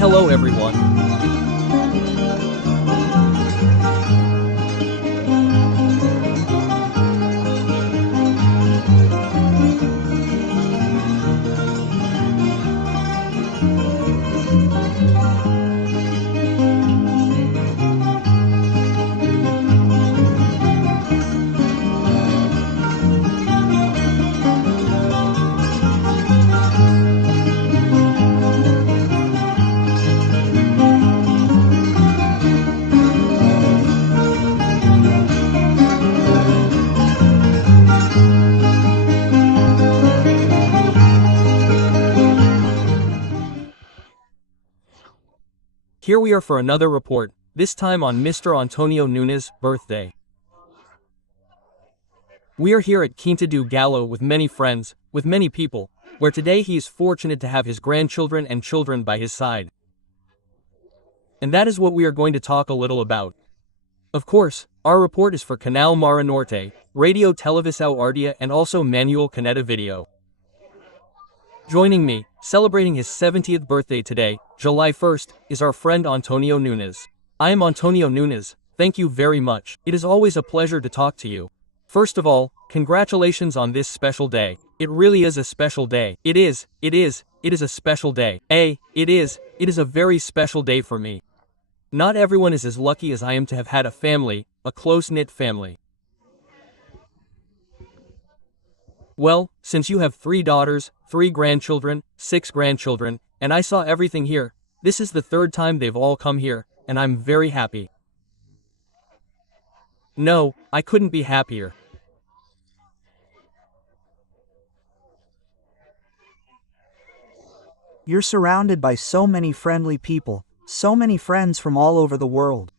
Hello everyone. Here we are for another report, this time on Mr. Anto nio Nunes' birthday. We are here at Quinta do Galo with many friends, with many people, where today he is fortunate to have his grandchildren and children by his side. And that is what we are going to talk a little about. Of course, our report is for Kanal Mare Norte, Radio Televisão Ardea and also Manuel Caneta Video. Joining me, celebrating his 70th birthday today, July 1st, is our friend Anto nio Nunes. I am Anto nio Nunes, thank you very much. It is always a pleasure to talk to you. First of all, congratulations on this special day. It really is a special day. It is a special day. It is a very special day for me. Not everyone is as lucky as I am to have had a family, a close-knit family. Well, since you have 3 daughters, 3 grandchildren, 6 grandchildren, and I saw everything here, this is the 3rd time they've all come here, and I'm very happy. No, I couldn't be happier. You're surrounded by so many friendly people, so many friends from all over the world.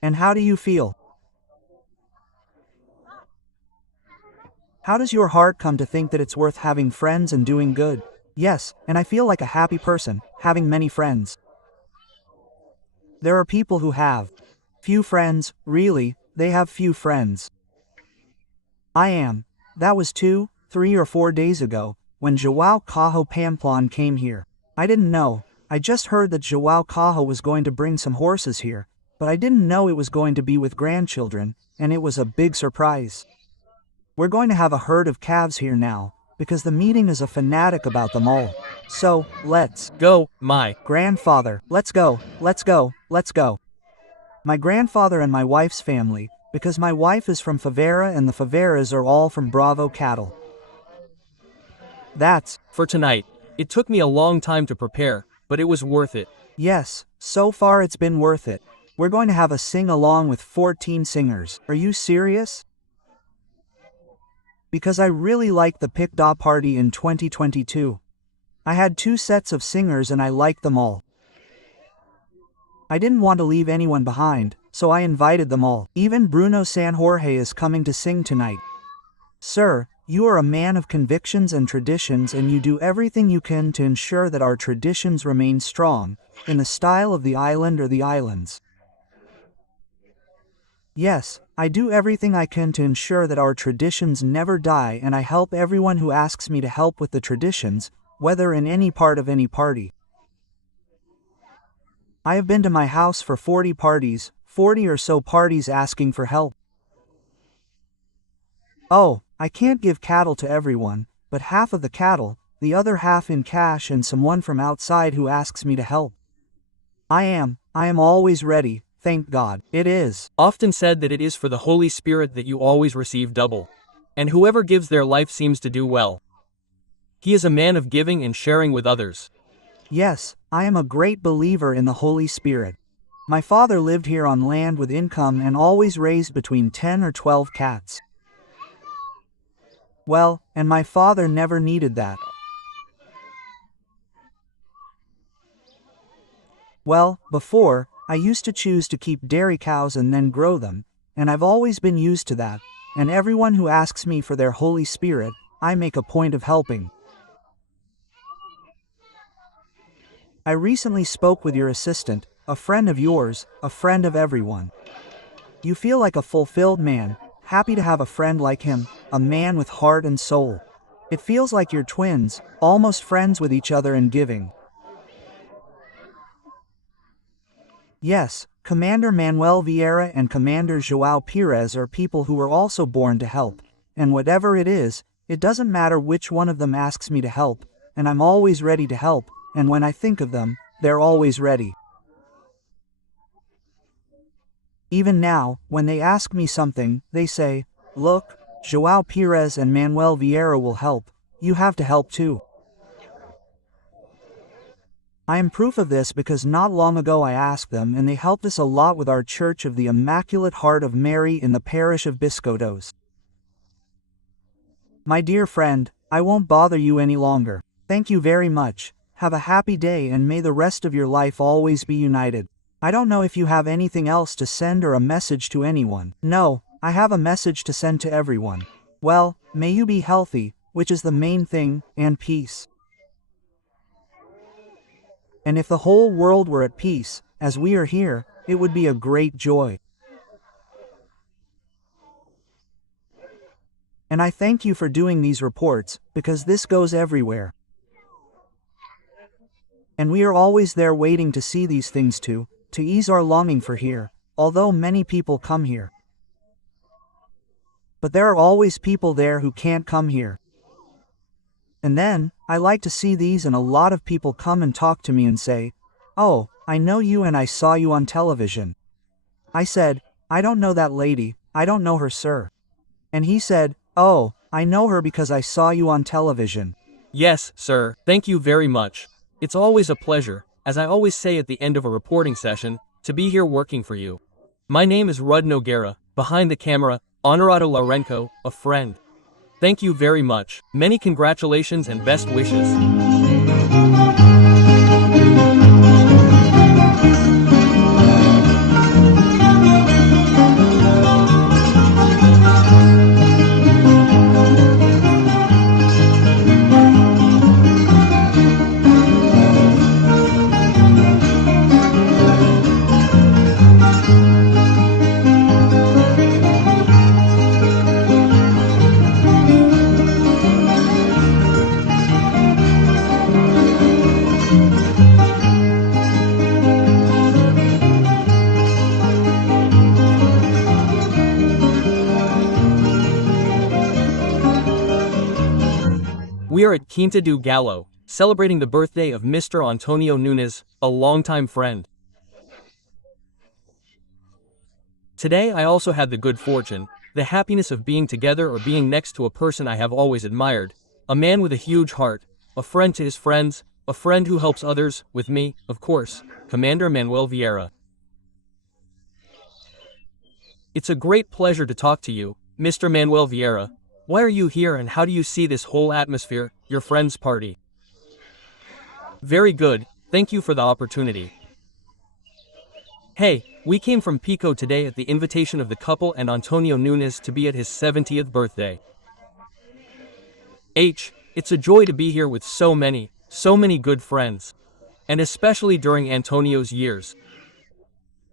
And how do you feel? How does your heart come to think that it's worth having friends and doing good? Yes, and I feel like a happy person, having many friends. There are people who have few friends, really, they have few friends. That was 2, 3 or 4 days ago, when João Carro Pamplon came here. I didn't know, I just heard that João Carro was going to bring some horses here, but I didn't know it was going to be with grandchildren, and it was a big surprise. We're going to have a herd of calves here now, because the meeting is a fanatic about them all. So, let's go, my grandfather. Let's go. My grandfather and my wife's family, because my wife is from Favara and the Favaras are all from Bravo cattle. That's for tonight. It took me a long time to prepare, but it was worth it. Yes, so far it's been worth it. We're going to have a sing-along with 14 singers. Are you serious? Because I really liked the Picda party in 2022. I had 2 sets of singers and I liked them all. I didn't want to leave anyone behind, so I invited them all. Even Bruno San Jorge is coming to sing tonight. Sir, you are a man of convictions and traditions and you do everything you can to ensure that our traditions remain strong, in the style of the island or the islands. Yes, I do everything I can to ensure that our traditions never die and I help everyone who asks me to help with the traditions, whether in any part of any party. I have been to my house for 40 parties, 40 or so parties asking for help. Oh, I can't give cattle to everyone, but half of the cattle, the other half in cash and someone from outside who asks me to help. I am always ready, Thank God, it is. Often said that it is for the Holy Spirit that you always receive double. And whoever gives their life seems to do well. He is a man of giving and sharing with others. Yes, I am a great believer in the Holy Spirit. My father lived here on land with income and always raised between 10 or 12 cats. Well, and my father never needed that. Well, before, I used to choose to keep dairy cows and then grow them, and I've always been used to that, and everyone who asks me for their Holy Spirit, I make a point of helping. I recently spoke with your assistant, a friend of yours, a friend of everyone. You feel like a fulfilled man, happy to have a friend like him, a man with heart and soul. It feels like you're twins, almost friends with each other in giving. Yes, Commander Manuel Vieira and Commander João Pires are people who were also born to help, and whatever it is, it doesn't matter which one of them asks me to help, and I'm always ready to help, and when I think of them, they're always ready. Even now, when they ask me something, they say, "Look, João Pires and Manuel Vieira will help, you have to help too." I am proof of this because not long ago I asked them and they helped us a lot with our Church of the Immaculate Heart of Mary in the parish of Biscoitos. My dear friend, I won't bother you any longer. Thank you very much, have a happy day and may the rest of your life always be united. I don't know if you have anything else to send or a message to anyone. No, I have a message to send to everyone. Well, may you be healthy, which is the main thing, and peace. And if the whole world were at peace, as we are here, it would be a great joy. And I thank you for doing these reports, because this goes everywhere. And we are always there waiting to see these things too, to ease our longing for here, although many people come here. But there are always people there who can't come here. And then, I like to see these and a lot of people come and talk to me and say, "Oh, I know you and I saw you on television." I said, "I don't know that lady, I don't know her, sir." And he said, "Oh, I know her because I saw you on television." Yes, sir, thank you very much. It's always a pleasure, as I always say at the end of a reporting session, to be here working for you. My name is Nogueira, behind the camera, Honorato Lourenco, a friend. Thank you very much. Many congratulations and best wishes. We are at Quinta do Galo, celebrating the birthday of Mr. Anto nio Nunes, a longtime friend. Today I also had the good fortune, the happiness of being together or being next to a person I have always admired, a man with a huge heart, a friend to his friends, a friend who helps others, with me, of course, Commander Manuel Vieira. It's a great pleasure to talk to you, Mr. Manuel Vieira. Why are you here and how do you see this whole atmosphere, your friend's party? Very good, thank you for the opportunity. Hey, we came from Pico today at the invitation of the couple and Anto nio Nunes to be at his 70th birthday. It's a joy to be here with so many good friends. And especially during Antonio's years.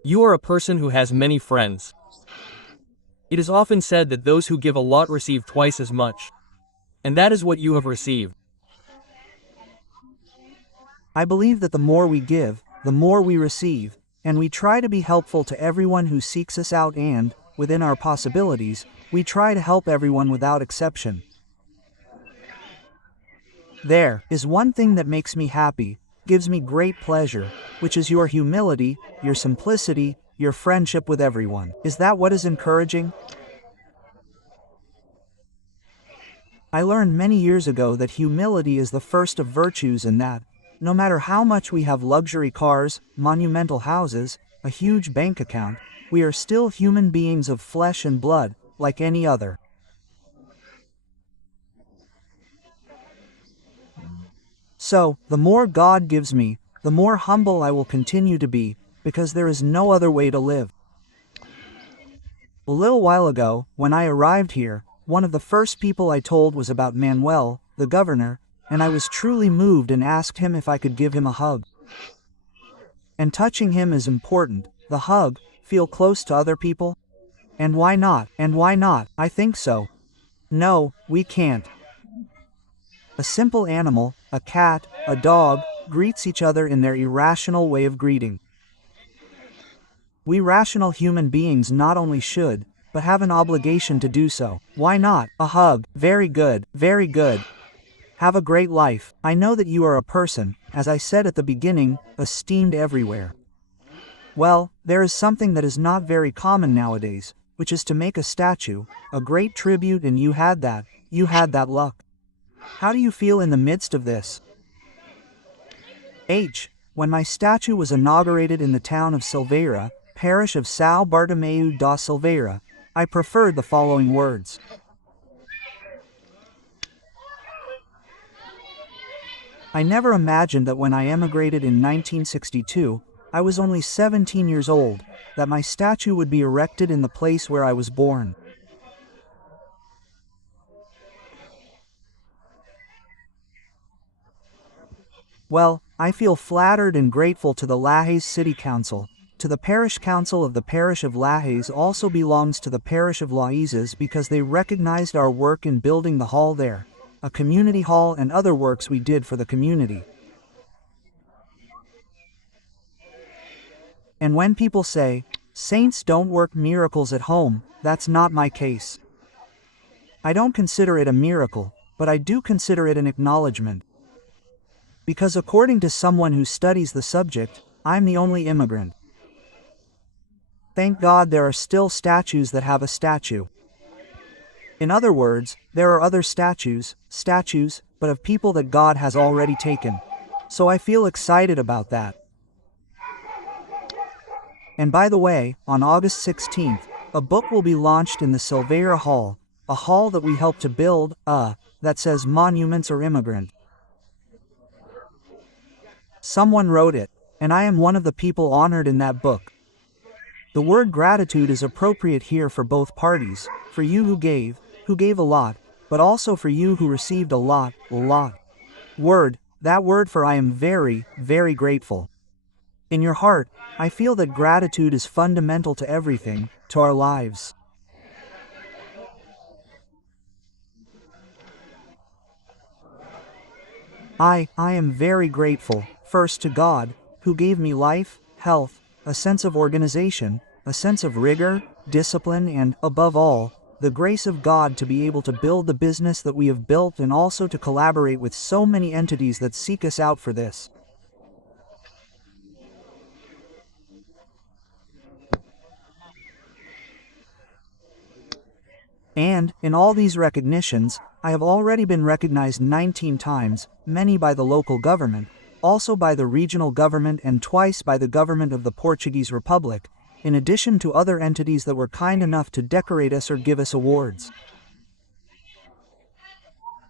You are a person who has many friends. It is often said that those who give a lot receive twice as much. And that is what you have received. I believe that the more we give, the more we receive, and we try to be helpful to everyone who seeks us out and, within our possibilities, we try to help everyone without exception. There is one thing that makes me happy, gives me great pleasure, which is your humility, your simplicity, your friendship with everyone. Is that what is encouraging? I learned many years ago that humility is the first of virtues and that, no matter how much we have luxury cars, monumental houses, a huge bank account, we are still human beings of flesh and blood, like any other. So, the more God gives me, the more humble I will continue to be, because there is no other way to live. A little while ago, when I arrived here, one of the first people I told was about Manuel, the governor, and I was truly moved and asked him if I could give him a hug. And touching him is important, the hug, feel close to other people? And why not? And why not? I think so. No, we can't. A simple animal, a cat, a dog, greets each other in their irrational way of greeting. We rational human beings not only should, but have an obligation to do so. Why not? A hug. Very good, very good. Have a great life. I know that you are a person, as I said at the beginning, esteemed everywhere. Well, there is something that is not very common nowadays, which is to make a statue, a great tribute, and you had that luck. How do you feel in the midst of this? When my statue was inaugurated in the town of Silveira, parish of São Bartomeu da Silveira, I preferred the following words. I never imagined that when I emigrated in 1962, I was only 17 years old, that my statue would be erected in the place where I was born. Well, I feel flattered and grateful to the Lajes City Council. To the Parish Council of the Parish of Lajes also belongs to the Parish of Lajes because they recognized our work in building the hall there, a community hall, and other works we did for the community. And when people say, saints don't work miracles at home, that's not my case. I don't consider it a miracle, but I do consider it an acknowledgement. Because according to someone who studies the subject, I'm the only immigrant. Thank God there are still statues that have a statue. In other words, there are other statues, but of people that God has already taken. So I feel excited about that. And by the way, on August 16th, a book will be launched in the Silveira Hall, a hall that we helped to build, that says Monuments or Immigrant. Someone wrote it, and I am one of the people honored in that book. The word gratitude is appropriate here for both parties, for you who gave a lot, but also for you who received a lot. That word for I am very, very grateful. In your heart, I feel that gratitude is fundamental to everything, to our lives. I am very grateful, first to God, who gave me life, health, a sense of organization, a sense of rigor, discipline, and, above all, the grace of God to be able to build the business that we have built and also to collaborate with so many entities that seek us out for this. And, in all these recognitions, I have already been recognized 19 times, many by the local government, also by the regional government, and twice by the government of the Portuguese Republic, in addition to other entities that were kind enough to decorate us or give us awards.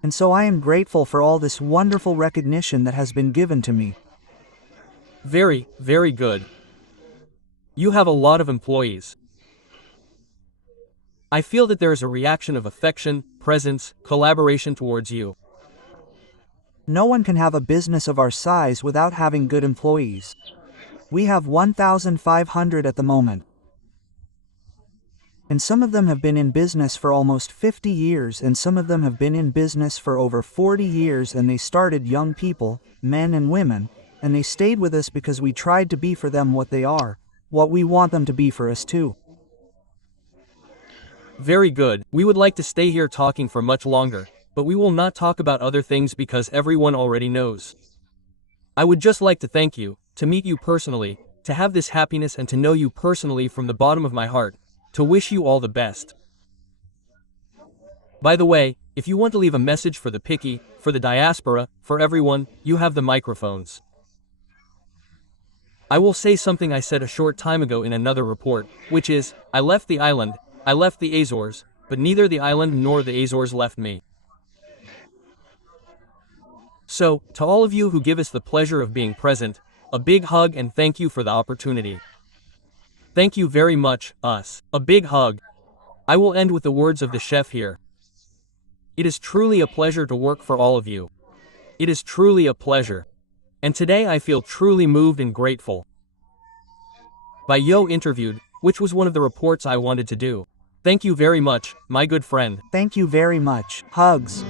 And so I am grateful for all this wonderful recognition that has been given to me. Very, very good. You have a lot of employees. I feel that there is a reaction of affection, presence, collaboration towards you. No one can have a business of our size without having good employees. We have 1,500 at the moment. And some of them have been in business for almost 50 years, and some of them have been in business for over 40 years, and they started young people, men and women, and they stayed with us because we tried to be for them what they are, what we want them to be for us too. Very good. We would like to stay here talking for much longer, but we will not talk about other things because everyone already knows. I would just like to thank you, to meet you personally, to have this happiness and to know you personally from the bottom of my heart, to wish you all the best. By the way, if you want to leave a message for the picky, for the diaspora, for everyone, you have the microphones. I will say something I said a short time ago in another report, which is, I left the island, I left the Azores, but neither the island nor the Azores left me. So, to all of you who give us the pleasure of being present, a big hug and thank you for the opportunity. Thank you very much, us. A big hug. I will end with the words of the chef here. It is truly a pleasure to work for all of you. It is truly a pleasure. And today I feel truly moved and grateful. By Yo interviewed, which was one of the reports I wanted to do. Thank you very much, my good friend. Thank you very much. Hugs.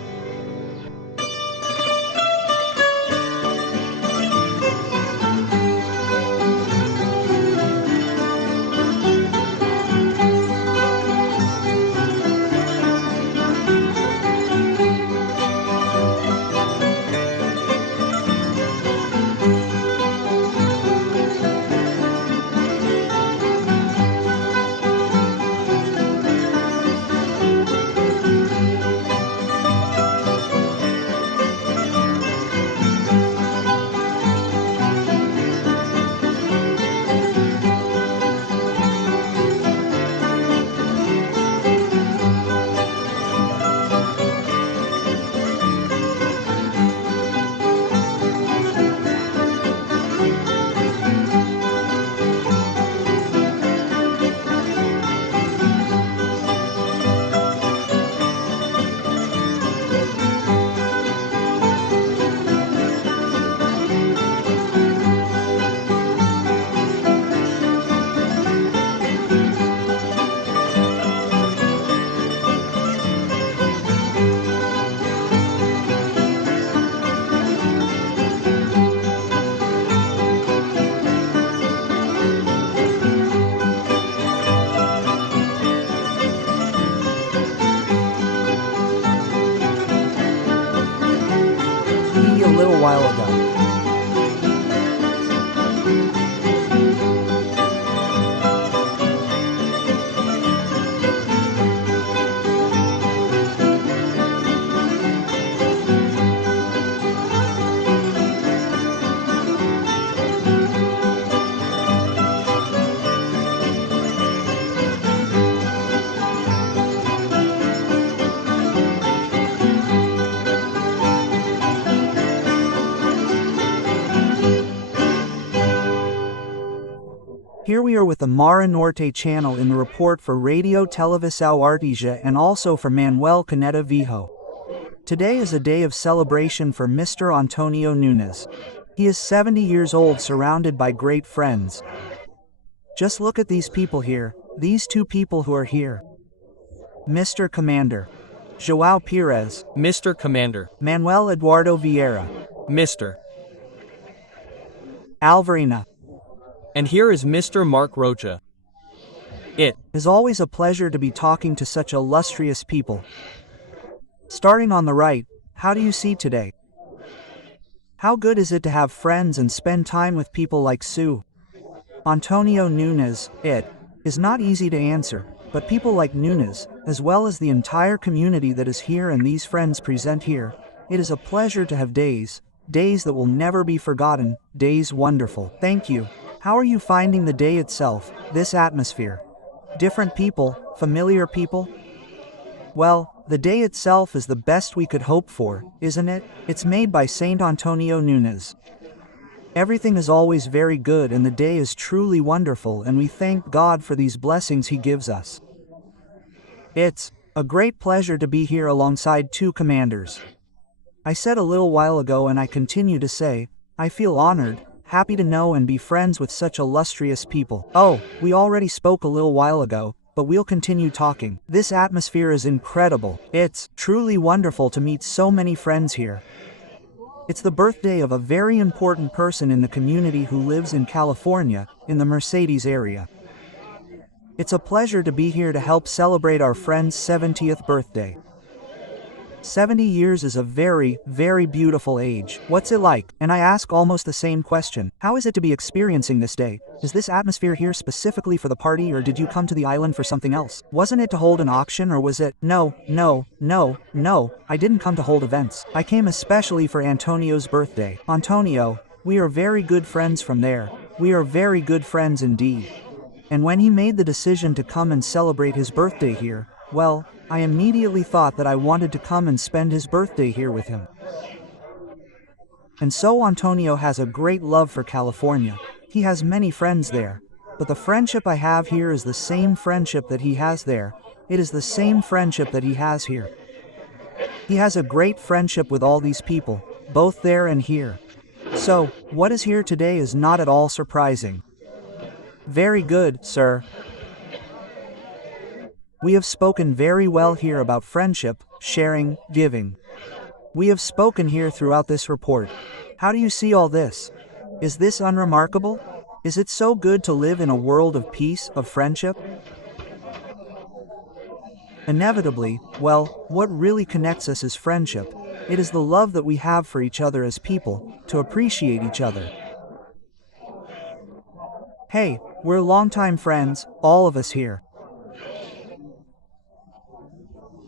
A little while ago. Here we are with the Mare Norte channel in the report for Radio Televisão Artesia and also for Manuel Caneta Vijo. Today is a day of celebration for Mr. Anto nio Nunes. He is 70 years old surrounded by great friends. Just look at these people here, these two people who are here. Mr. Commander João Pires, Mr. Commander Manuel Eduardo Vieira, Mr. Alvarina. And here is Mr. Mark Rocha. It is always a pleasure to be talking to such illustrious people. Starting on the right, how do you see today? How good is it to have friends and spend time with people like Sue? Anto nio Nunes, it is not easy to answer, but people like Nunes, as well as the entire community that is here and these friends present here, it is a pleasure to have days that will never be forgotten, days wonderful. Thank you. How are you finding the day itself, this atmosphere? Different people, familiar people? Well, the day itself is the best we could hope for, isn't it? It's made by Saint Anto nio Nunes. Everything is always very good and the day is truly wonderful and we thank God for these blessings He gives us. It's a great pleasure to be here alongside two commanders. I said a little while ago and I continue to say, I feel honored, happy to know and be friends with such illustrious people. Oh, we already spoke a little while ago, but we'll continue talking. This atmosphere is incredible. It's truly wonderful to meet so many friends here. It's the birthday of a very important person in the community who lives in California, in the Mercedes area. It's a pleasure to be here to help celebrate our friend's 70th birthday. 70 years is a very, very beautiful age. What's it like? And I ask almost the same question. How is it to be experiencing this day? Is this atmosphere here specifically for the party, or did you come to the island for something else? Wasn't it to hold an auction, or was it? No, I didn't come to hold events. I came especially for Antonio's birthday. Antonio, we are very good friends from there. We are very good friends indeed. And when he made the decision to come and celebrate his birthday here, well, I immediately thought that I wanted to come and spend his birthday here with him. And so Antonio has a great love for California. He has many friends there. But the friendship I have here is the same friendship that he has there. It is the same friendship that he has here. He has a great friendship with all these people, both there and here. So, what is here today is not at all surprising. Very good, sir. We have spoken very well here about friendship, sharing, giving. We have spoken here throughout this report. How do you see all this? Is this unremarkable? Is it so good to live in a world of peace, of friendship? Inevitably, well, what really connects us is friendship. It is the love that we have for each other as people, to appreciate each other. Hey, we're longtime friends, all of us here.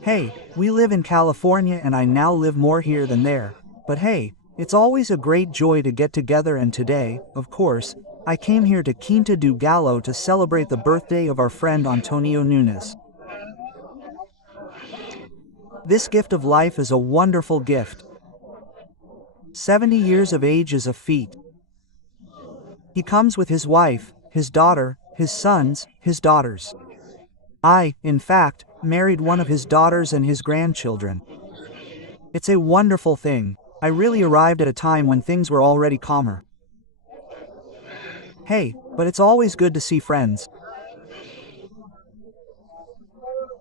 Hey, we live in California and I now live more here than there. But hey, it's always a great joy to get together, and today, of course, I came here to Quinta do Galo to celebrate the birthday of our friend Anto nio Nunes. This gift of life is a wonderful gift. 70 years of age is a feat. He comes with his wife, his daughter, his sons, his daughters. I, in fact, married one of his daughters and his grandchildren. It's a wonderful thing. I really arrived at a time when things were already calmer. Hey, but it's always good to see friends.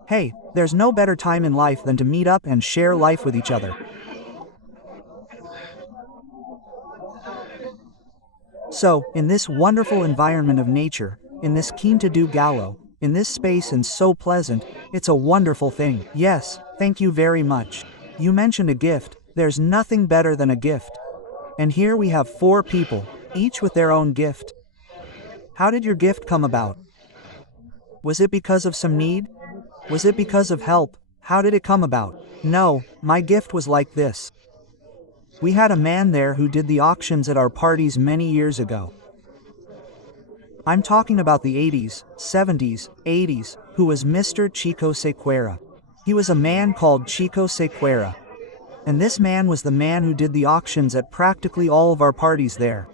Hey, there's no better time in life than to meet up and share life with each other. So, in this wonderful environment of nature, in this Quinta do Galo, in this space and so pleasant, it's a wonderful thing. Yes, thank you very much. You mentioned a gift. There's nothing better than a gift. And here we have 4 people, each with their own gift. How did your gift come about? Was it because of some need? Was it because of help? How did it come about? No, my gift was like this. We had a man there who did the auctions at our parties many years ago. I'm talking about the 80s, 70s, 80s, who was Mr. Chico Sequeira. He was a man called Chico Sequeira. And this man was the man who did the auctions at practically all of our parties there.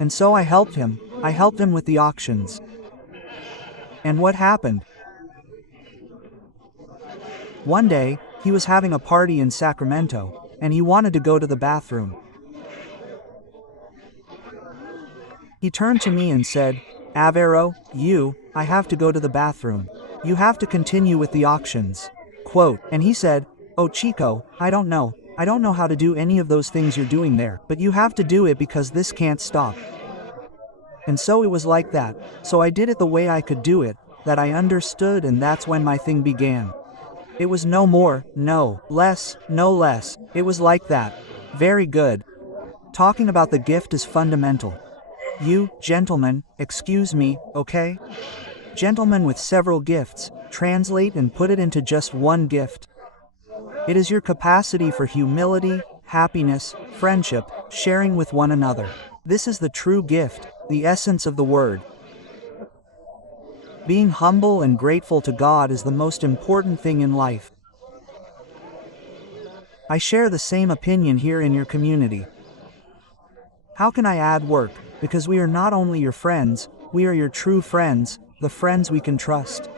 And so I helped him with the auctions. And what happened? One day, he was having a party in Sacramento, and he wanted to go to the bathroom. He turned to me and said, "Avero, I have to go to the bathroom. You have to continue with the auctions." Quote, and he said, "Oh Chico, I don't know how to do any of those things you're doing there, but you have to do it because this can't stop." And so it was like that. So I did it the way I could do it, that I understood, and that's when my thing began. It was no more, no less. It was like that. Very good. Talking about the gift is fundamental. You, gentlemen, excuse me, okay? Gentlemen with several gifts, translate and put it into just one gift. It is your capacity for humility, happiness, friendship, sharing with one another. This is the true gift, the essence of the word. Being humble and grateful to God is the most important thing in life. I share the same opinion here in your community. How can I add work? Because we are not only your friends, we are your true friends, the friends we can trust.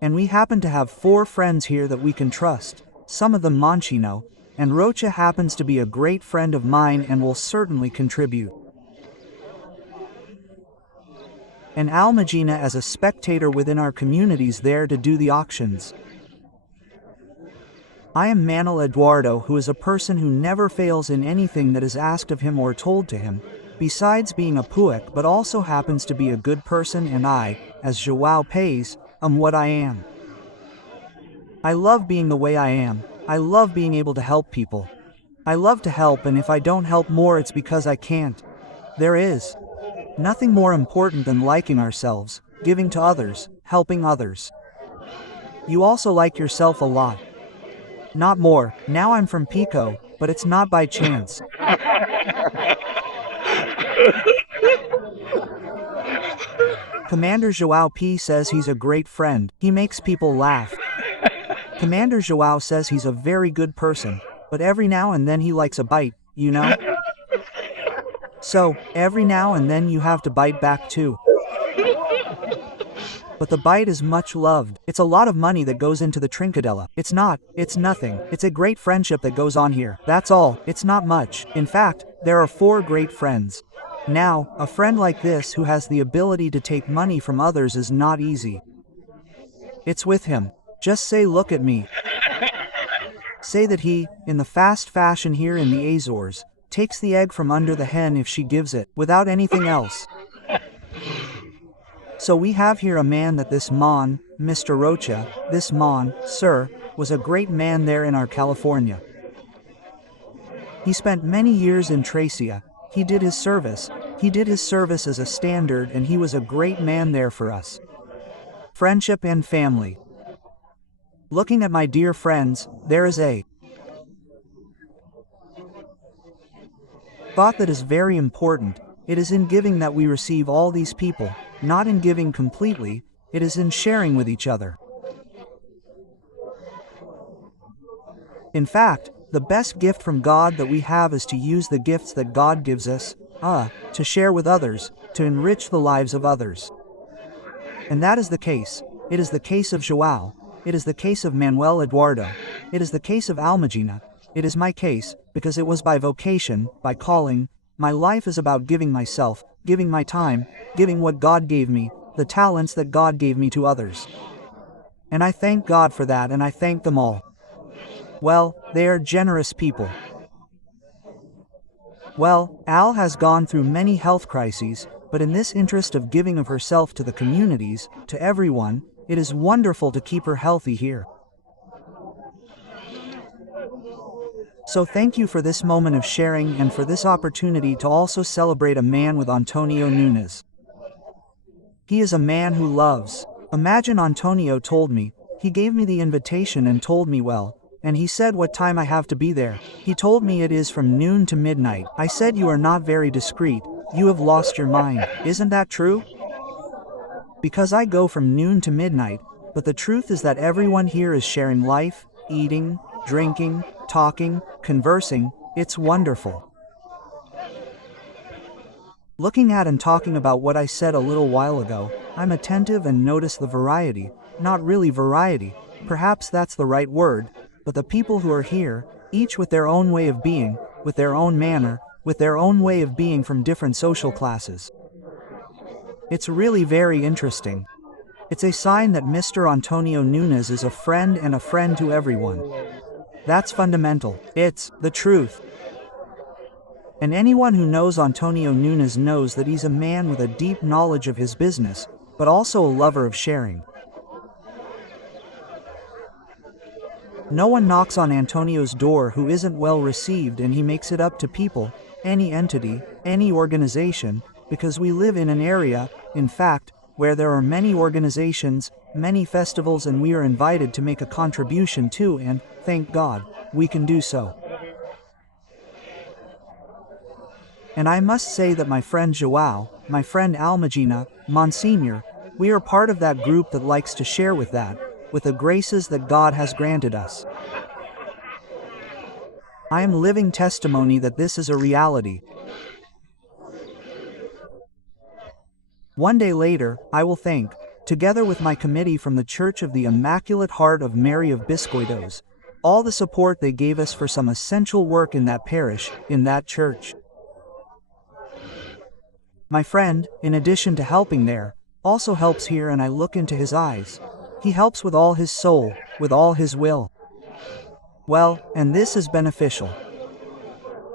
And we happen to have 4 friends here that we can trust, some of them Monchino, and Rocha happens to be a great friend of mine and will certainly contribute. And Almagina as a spectator within our communities there to do the auctions. I am Manuel Eduardo, who is a person who never fails in anything that is asked of him or told to him, besides being a puic, but also happens to be a good person, and I, as Joao Pays, am what I am. I love being the way I am. I love being able to help people. I love to help, and if I don't help more, it's because I can't. There is nothing more important than liking ourselves, giving to others, helping others. You also like yourself a lot. Not more. Now I'm from Pico, but it's not by chance. Commander Joao P says he's a great friend. He makes people laugh. Commander Joao says he's a very good person, but every now and then he likes a bite, you know? So, every now and then you have to bite back too. But the bite is much loved. It's a lot of money that goes into the trincadella. It's nothing. It's a great friendship that goes on here. That's all. It's not much. In fact, there are 4 great friends. Now, a friend like this who has the ability to take money from others is not easy. It's with him. Just say, look at me. Say that he, in the fast fashion here in the Azores, takes the egg from under the hen if she gives it, without anything else. So we have here a man that this man, Mr. Rocha, this man, sir, was a great man there in our California. He spent many years in Tracia. He did his service as a standard, and he was a great man there for us. Friendship and family. Looking at my dear friends, there is a thought that is very important. It is in giving that we receive all these people, not in giving completely, it is in sharing with each other. In fact, the best gift from God that we have is to use the gifts that God gives us, to share with others, to enrich the lives of others. And that is the case. It is the case of Joao. It is the case of Manuel Eduardo. It is the case of Almagina. It is my case, because it was by vocation, by calling. My life is about giving myself, giving my time, giving what God gave me, the talents that God gave me to others. And I thank God for that, and I thank them all. Well, they are generous people. Well, Al has gone through many health crises, but in this interest of giving of herself to the communities, to everyone, it is wonderful to keep her healthy here. So thank you for this moment of sharing and for this opportunity to also celebrate a man with Anto nio Nunes. He is a man who loves. Imagine Antonio told me, he gave me the invitation and told me well, and he said what time I have to be there. He told me it is from noon to midnight. I said you are not very discreet, you have lost your mind. Isn't that true? Because I go from noon to midnight, but the truth is that everyone here is sharing life, eating, drinking, talking, conversing. It's wonderful. Looking at and talking about what I said a little while ago, I'm attentive and notice the variety, not really variety, perhaps that's the right word, but the people who are here, each with their own way of being, with their own manner, with their own way of being from different social classes. It's really very interesting. It's a sign that Mr. Anto nio Nunes is a friend and a friend to everyone. That's fundamental. It's the truth. And anyone who knows Anto nio Nunes knows that he's a man with a deep knowledge of his business, but also a lover of sharing. No one knocks on Antonio's door who isn't well received, and he makes it up to people, any entity, any organization, because we live in an area, in fact, where there are many organizations, many festivals, and we are invited to make a contribution to, and, thank God, we can do so. And I must say that my friend Joao, my friend Almagina, Monsignor, we are part of that group that likes to share with the graces that God has granted us. I am living testimony that this is a reality. One day later, I will thank, together with my committee from the Church of the Immaculate Heart of Mary of Biscoitos, all the support they gave us for some essential work in that parish, in that church. My friend, in addition to helping there, also helps here, and I look into his eyes. He helps with all his soul, with all his will. Well, and this is beneficial.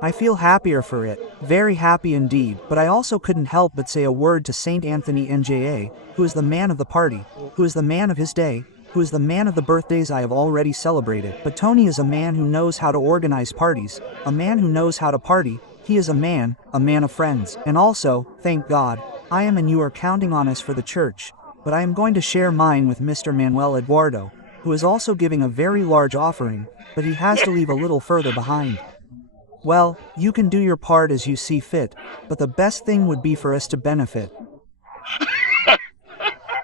I feel happier for it, very happy indeed, but I also couldn't help but say a word to Saint Anthony Nja, who is the man of the party, who is the man of his day, who is the man of the birthdays I have already celebrated. But Tony is a man who knows how to organize parties, a man who knows how to party. He is a man of friends. And also, thank God, I am and you are counting on us for the church, but I am going to share mine with Mr. Manuel Eduardo, who is also giving a very large offering, but he has to leave a little further behind. Well, you can do your part as you see fit, but the best thing would be for us to benefit.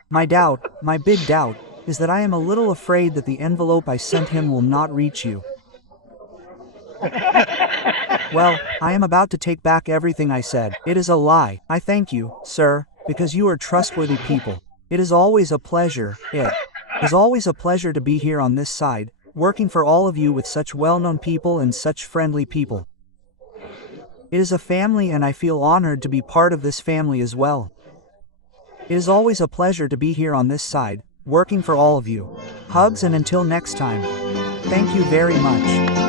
My big doubt, is that I am a little afraid that the envelope I sent him will not reach you. Well, I am about to take back everything I said. It is a lie. I thank you, sir, because you are trustworthy people. It is always a pleasure. It is always a pleasure to be here on this side, working for all of you with such well-known people and such friendly people. It is a family and I feel honored to be part of this family as well. It is always a pleasure to be here on this side, working for all of you. Hugs and until next time. Thank you very much.